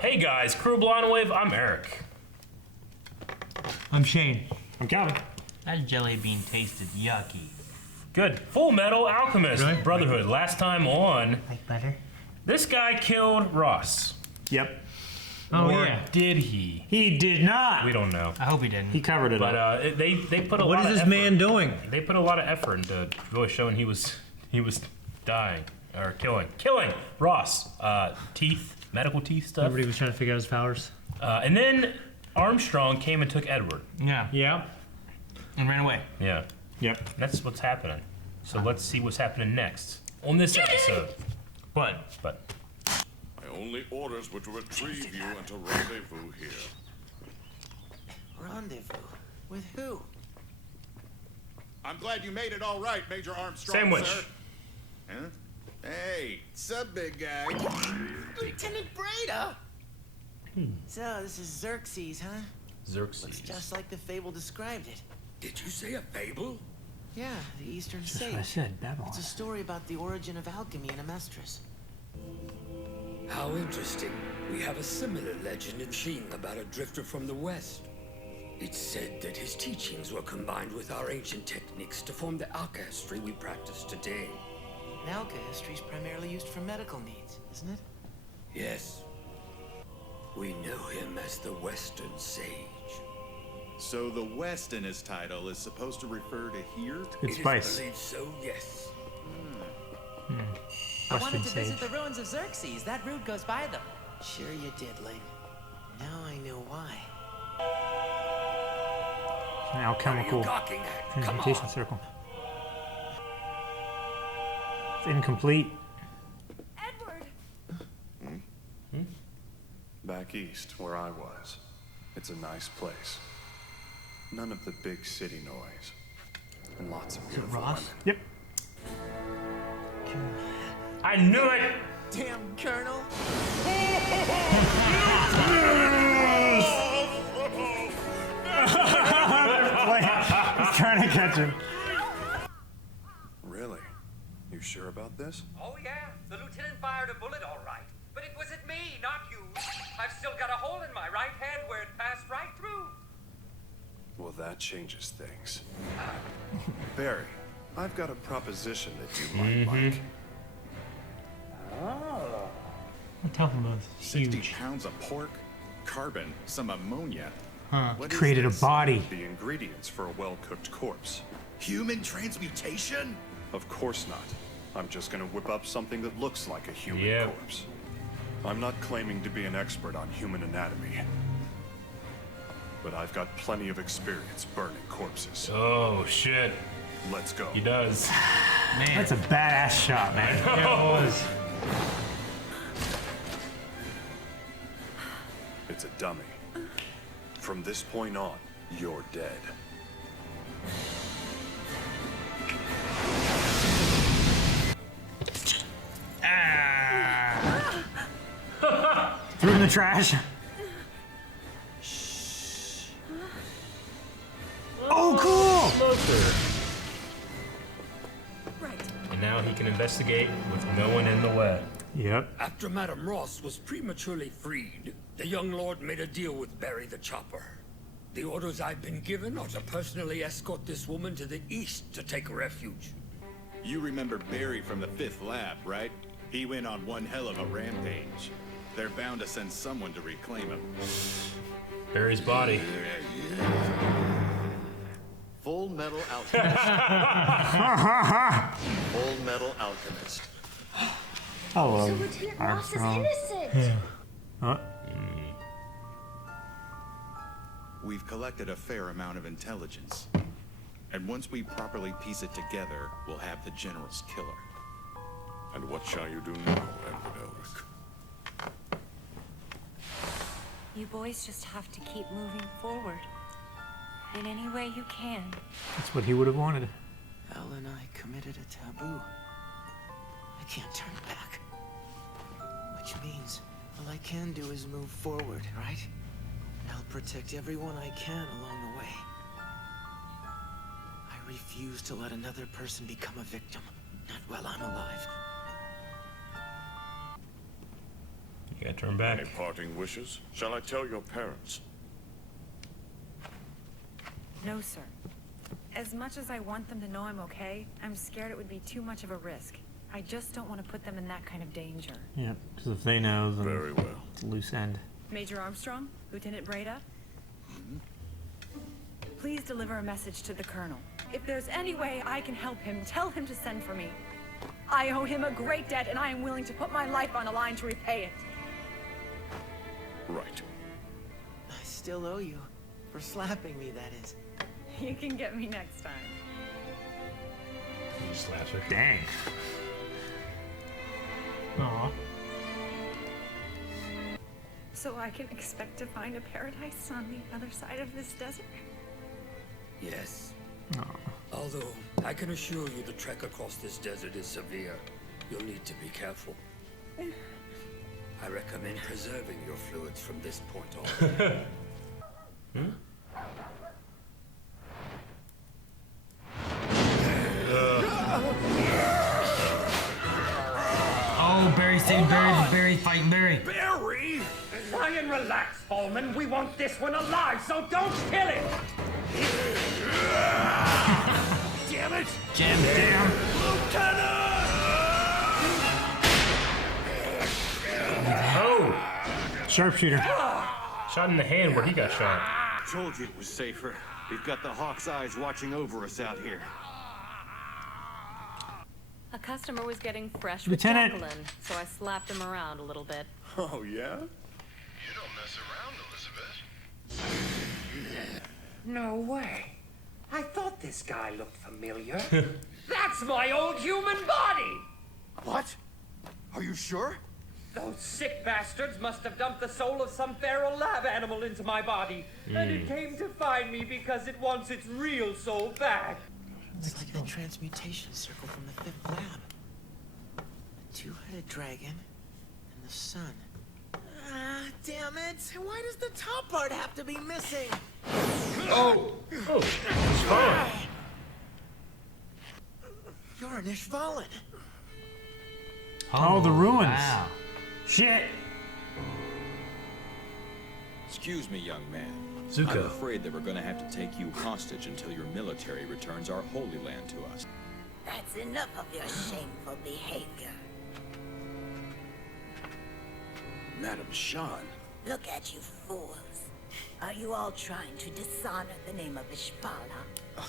Hey guys, Crew Blind Wave, I'm Eric. I'm Shane. I'm Calvin. That jelly bean tasted yucky. Good. Fullmetal Alchemist, Really? Brotherhood. Last time on, Like butter? this guy killed Ross. Yep. Oh, or yeah. did he? He did not. We don't know. I hope he didn't. He covered it But up. they put a What lot is of this effort. man doing? They put a lot of effort into really showing he was dying or killing Ross. Teeth, medical teeth stuff. Everybody was trying to figure out his powers. And then Armstrong came and took Edward. Yeah. Yeah. And ran away. Yeah, Yep. that's what's happening. So let's see what's happening next on this episode. But My only orders were to retrieve you and to rendezvous here. Rendezvous? With who? I'm glad you made it all right, Major Armstrong, Sandwich. sir. Huh? Hey, sup, big guy? Lieutenant Breda! So, this is Xerxes, huh? Looks Xerxes. just like the fable described it. Did you say a fable? Yeah, the Eastern That's what I Sage. said, Babylon. It's a story about the origin of alchemy in Amestris. How interesting. We have a similar legend in Sheen about a drifter from the West. It's said that his teachings were combined with our ancient techniques to form the alchemy we practice today. Nalka history is primarily used for medical needs, isn't it? Yes. We know him as the Western Sage. So the West in his title is supposed to refer to here? Good It is spice. believed so, yes. I wanted Western to visit Sage. the ruins of Xerxes. That route goes by them. Sure you did, Ling. Now I know why. An What are alchemical you gawking at? Come transmutation on. circle. It's incomplete. Edward! Back east, where I was. It's a nice place. None of the big city noise. And lots of beautiful Ross? women. Yep. I knew it. Damn, Colonel! He's trying to catch him. Really? You sure about this? Oh yeah, the lieutenant fired a bullet all right. But it was at me, not you. I've still got a hole in my right hand where it passed right through. Well, that changes things. Barry, I've got a proposition that you might like. On top of us. 60 Huge. pounds of pork, carbon, some ammonia. Huh. What is Created a this? body. The ingredients for a well-cooked corpse. Human transmutation? Of course not. I'm just gonna whip up something that looks like a human Yep. corpse. I'm not claiming to be an expert on human anatomy. But I've got plenty of experience burning corpses. Oh shit, Let's go. he does. man. That's a badass shot, man. Yeah, it was. It's a dummy. From this point on, you're dead. Threw in the trash. Oh, cool! Right. And now he can investigate with no one in the way. Yep. After Madame Ross was prematurely freed, the young lord made a deal with Barry the Chopper. The orders I've been given are to personally escort this woman to the east to take refuge. You remember Barry from the 5th lab, right? He went on one hell of a rampage. They're bound to send someone to reclaim him. Barry's body. Fullmetal Alchemist. Fullmetal Alchemist. Hello. So Lieutenant Ross is Armstrong. innocent! Huh? We've collected a fair amount of intelligence. And once we properly piece it together, we'll have the General's killer. And what shall you do now, Edward Elric? You boys just have to keep moving forward. In any way you can. That's what he would have wanted. Al and I committed a taboo. I can't turn back. Which means all I can do is move forward, right? I'll protect everyone I can along the way. I refuse to let another person become a victim. Not while I'm alive. You Gotta turn back. Any parting wishes? Shall I tell your parents? No, sir. As much as I want them to know I'm okay, I'm scared it would be too much of a risk. I just don't want to put them in that kind of danger. Yeah, because if they know, then Very well. it's a loose end. Major Armstrong? Lieutenant Breda? Please deliver a message to the Colonel. If there's any way I can help him, tell him to send for me. I owe him a great debt, and I am willing to put my life on the line to repay it. Right. I still owe you. For slapping me, that is. You can get me next time. He slaps her. Dang. Aw. So I can expect to find a paradise on the other side of this desert? Yes. Aw. Although, I can assure you the trek across this desert is severe. You'll need to be careful. I recommend preserving your fluids from this point on. Oh, Barry saved Barry. Barry fighting Barry. Barry! Try and relax, Holman. We want this one alive, so don't kill it! Damn it! Jam down. Oh! Sharpshooter. Shot in the hand where he got shot. Told you it was safer. We've got the Hawk's eyes watching over us out here. A customer was getting fresh Lieutenant. with Jacqueline, so I slapped him around a little bit. Oh, yeah? You don't mess around, Elizabeth. No way. I thought this guy looked familiar. That's my old human body! What? Are you sure? Those sick bastards must have dumped the soul of some feral lab animal into my body. And it came to find me because it wants its real soul back. It's like the transmutation circle from the 5th lab. The two-headed dragon and the sun. Ah, damn it! Why does the top part have to be missing? Oh! Oh! He's fine. You're an Ishvalan. Oh, the ruins. Wow. Shit. Excuse me, young man. Zuko. I'm afraid that we're going to have to take you hostage until your military returns our Holy Land to us. That's enough of your shameful behavior. Madam Shan. Look at you fools. Are you all trying to dishonor the name of Ishvala?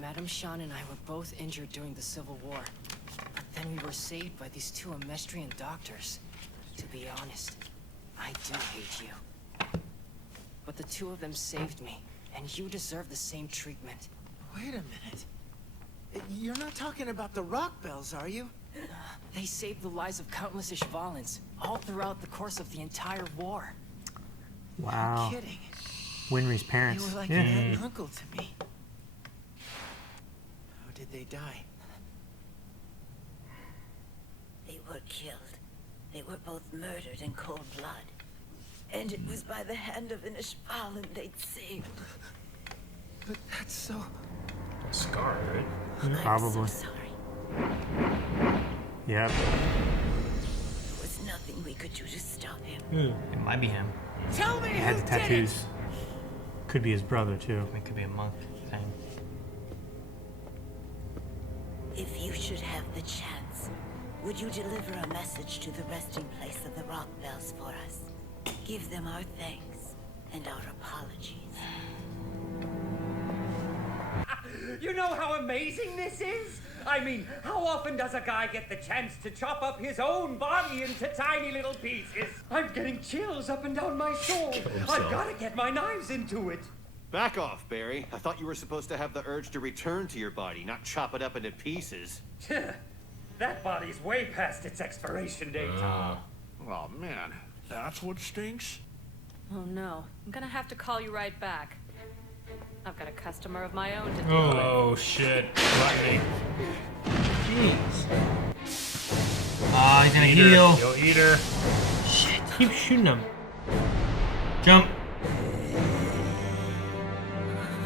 Madam Shan and I were both injured during the Civil War. But then we were saved by these two Amestrian doctors. To be honest, I do hate you. But the two of them saved me, and you deserve the same treatment. Wait a minute. You're not talking about the rock bells, are you? They saved the lives of countless Ishvalans, all throughout the course of the entire war. Wow. You're kidding. Winry's parents. They were like Yeah. an aunt and uncle to me. How did they die? They were killed. They were both murdered in cold blood. And it was by the hand of an Ishvalan they'd saved. But that's so... Scar, right? Probably. I'm so sorry. Yep. There was nothing we could do to stop him. It might be him. Tell me He had who the did it! tattoos. Could be his brother, too. It could be a monk thing. If you should have the chance, would you deliver a message to the resting place of the rock bells for us? Give them our thanks and our apologies. You know how amazing this is? I mean, how often does a guy get the chance to chop up his own body into tiny little pieces? I'm getting chills up and down my soul. I've got to get my knives into it. Back off, Barry. I thought you were supposed to have the urge to return to your body, not chop it up into pieces. That body's way past its expiration date. Oh, man. That's what stinks? Oh no, I'm gonna have to call you right back. I've got a customer of my own to deal with. Oh, shit. Lightning. Jeez. Ah, he's gonna Eat her. heal. Yo, eat her. Shit. Keep shooting him. Jump.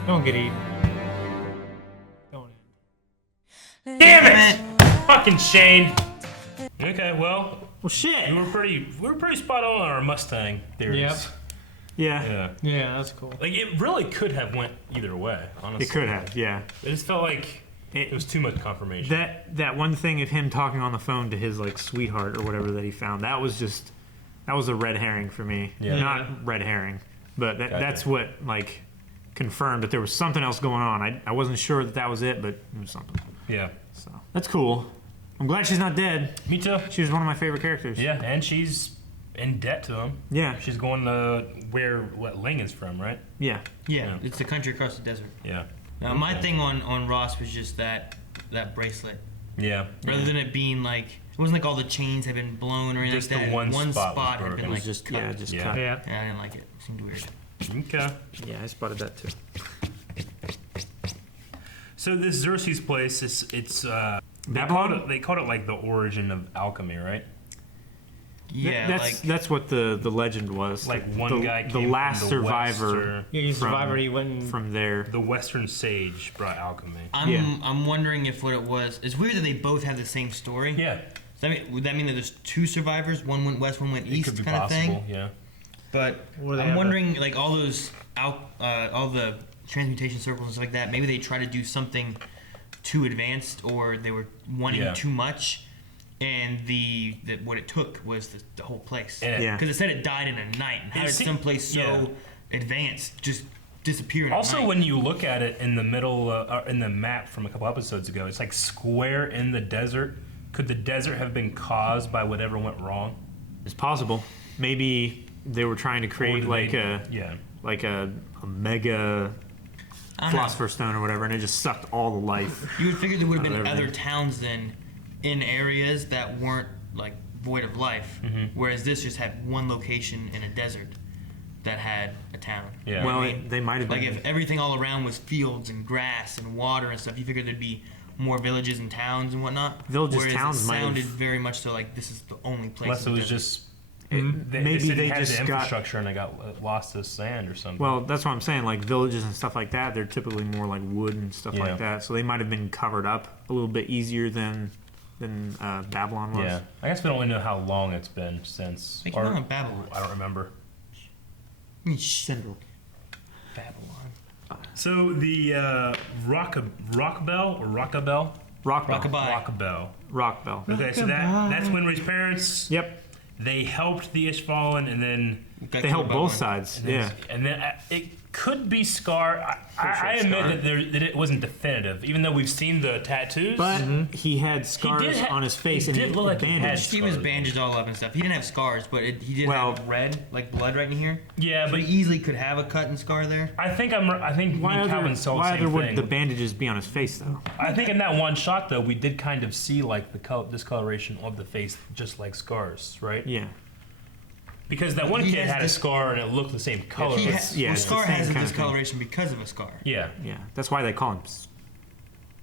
Don't get eaten. Don't eat. Damn it! Fucking Shane. Okay, well, Well, shit. We were pretty spot on our Mustang theories. Yep. Yeah. Yeah. Yeah, that's cool. Like it really could have went either way. Honestly, It could have, yeah. It just felt like it was too much confirmation. That one thing of him talking on the phone to his like sweetheart or whatever that he found, that was a red herring for me. Yeah. Not red herring, but Gotcha. that's what like confirmed that there was something else going on. I wasn't sure that was it, but it was something. Yeah. So that's cool. I'm glad she's not dead. Me too. She was one of my favorite characters. Yeah, and she's in debt to him. Yeah. She's going to what Ling is from, right? Yeah. Yeah, it's the country across the desert. Yeah. Now, my thing on Ross was just that bracelet. Yeah. Rather than it being like, it wasn't like all the chains had been blown or anything Just like that. the one spot was had broken. been It was like just- cut. yeah, just Yeah. cut. Yeah, I didn't like it. It seemed weird. Okay. Yeah, I spotted that too. So this Xerxes place, it's Babylon? they called it like the origin of alchemy, right? Yeah, that's what the legend was. Like one the, guy the came last from the survivor. West, Yeah, he's a survivor. He went from there. The Western sage brought alchemy. I'm wondering if what it was. It's weird that they both have the same story. Yeah. Would that mean that there's two survivors? One went west, one went east, could be kind possible, of thing? yeah. But Or they I'm have wondering, like all those all the transmutation circles and stuff like that. Maybe they try to do something too advanced, or they were wanting too much, and what it took was the whole place. Because it said it died in a night. And how did some place so advanced just disappear in a Also, night? when you look at it in the middle, in the map from a couple episodes ago, it's like square in the desert. Could the desert have been caused by whatever went wrong? It's possible. Maybe they were trying to create like a mega philosopher's stone or whatever, and it just sucked all the life. You would figure there would have out of been other everything. towns then in areas that weren't like void of life, whereas this just had one location in a desert that had a town. Yeah. You know what Well, I mean? they might have like been. if everything all around was fields and grass and water and stuff, you figured there'd be more villages and towns and whatnot. Villages, whereas towns it might have- sounded very much so like this is the only place. Unless in it the was desert. just Maybe the city they had just the got- infrastructure and they got lost to sand or something. Well, that's what I'm saying. Like villages and stuff like that, they're typically more like wood and stuff Yeah. like that. So they might have been covered up a little bit easier than Babylon was. yeah, I guess we don't really know how long it's been since. They came out in Babylon. I don't remember. Central. Babylon. So the Rockabell or Rockabell? Rockabye. Rockabell. Okay, so that's Winry's parents. Yep. They helped the Ishvalan, and then They helped both sides. and then, Yeah. and then it could be Scar. I admit that it wasn't definitive, even though we've seen the tattoos. But he had scars on his face and he did look like he had bandaged. He was bandaged all up and stuff. He didn't have scars, but he did have red, like blood right in here. Yeah, so but he easily could have a cut and scar there. I think me and Calvin saw the same would thing. the bandages be on his face though? I think in that one shot though, we did kind of see like the discoloration of the face, just like Scar's, right? Yeah. Because that one He kid has had a scar and it looked the same color. He but- well, it's the Scar same has a kind of thing. discoloration because of a scar. Yeah. Yeah. That's why they call him.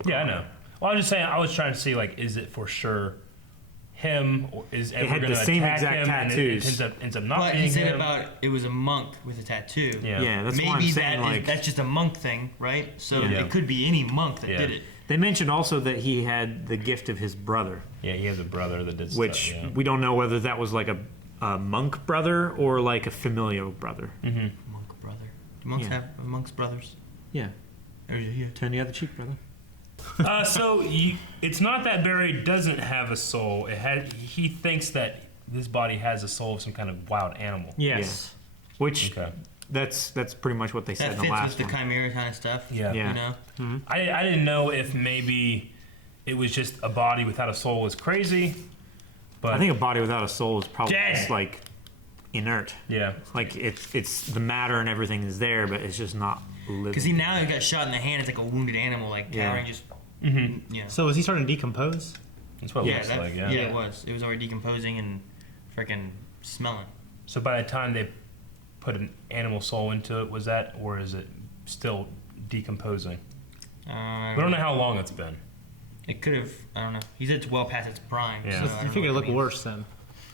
Yeah, I know. Well, I was just saying, I was trying to see, like, is it for sure him, or is They ever had going the to same attack exact him tattoos. and it ends up not But being he said him? about it was a monk with a tattoo. Yeah. Yeah, that's Maybe why I'm saying like that's just a monk thing, right? So Yeah. it could be any monk that Yeah. did it. they mentioned also that he had the gift of his brother, Yeah, he has a brother that did which stuff, yeah. we don't know whether that was like a monk brother or like a familial brother. Mm-hmm. Monk brother. Do monks Yeah. have monks brothers? Yeah. Yeah. Turn the other cheek, brother. It's not that Barry doesn't have a soul. He thinks that this body has a soul of some kind of wild animal. Yes. Which Okay. that's pretty much what they said That in the fits last with the one. chimera kind of stuff. Yeah. Yeah. You know? Mm-hmm. I didn't know if maybe it was just a body without a soul is crazy, but I think a body without a soul is probably Dead. just like inert. yeah. Like it's the matter and everything is there, but it's just not living. Because he now got shot in the hand. It's like a wounded animal, like Yeah. cowering. Just yeah. So is he starting to decompose? That's what it Yeah, looks that, like. yeah, Yeah. it was. It was already decomposing and freaking smelling. So by the time they put an animal soul into it, was that, or is it still decomposing? We don't know how long it's been. It could have. I don't know. He said it's well past its prime. Yeah. So You I You don't figure know it what looked means. worse then.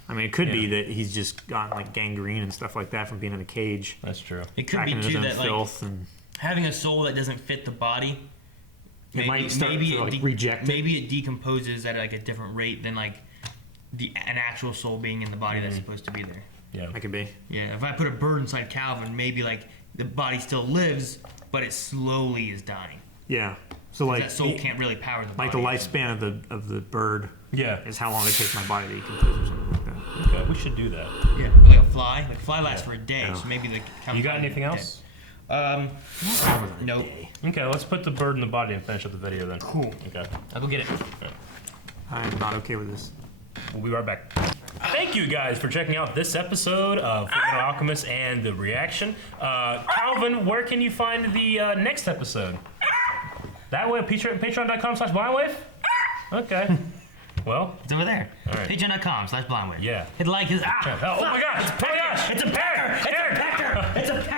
I mean, it could be that he's just gotten like gangrene and stuff like that from being in a cage. That's true. It could Cracking be his too own that like filth and having a soul that doesn't fit the body. It might start to, like, reject it. Maybe it decomposes at like a different rate than like an actual soul being in the body that's supposed to be there. Yeah, that could be. Yeah, if I put a bird inside Calvin, maybe like the body still lives, but it slowly is dying. Yeah. So like that soul can't really power the body. Like the lifespan of the bird. Yeah. Is how long it takes my body to decompose or something like that. Okay, we should do that. Yeah, like a fly. Like a fly lasts for a day, so maybe like. You got anything else? Nope. Okay, let's put the bird in the body and finish up the video then. Cool. Okay. I'll go get it. I'm not okay with this. We'll be right back. Thank you guys for checking out this episode of Fullmetal Alchemist and the reaction. Calvin, where can you find the next episode? That way, patreon.com/blindwave? Okay. Well, it's over there. All right. Patreon.com/blindwave. Yeah. Hit like his. Oh my gosh! It's a pecker! It's a pecker! It's a pecker! It's a pecker!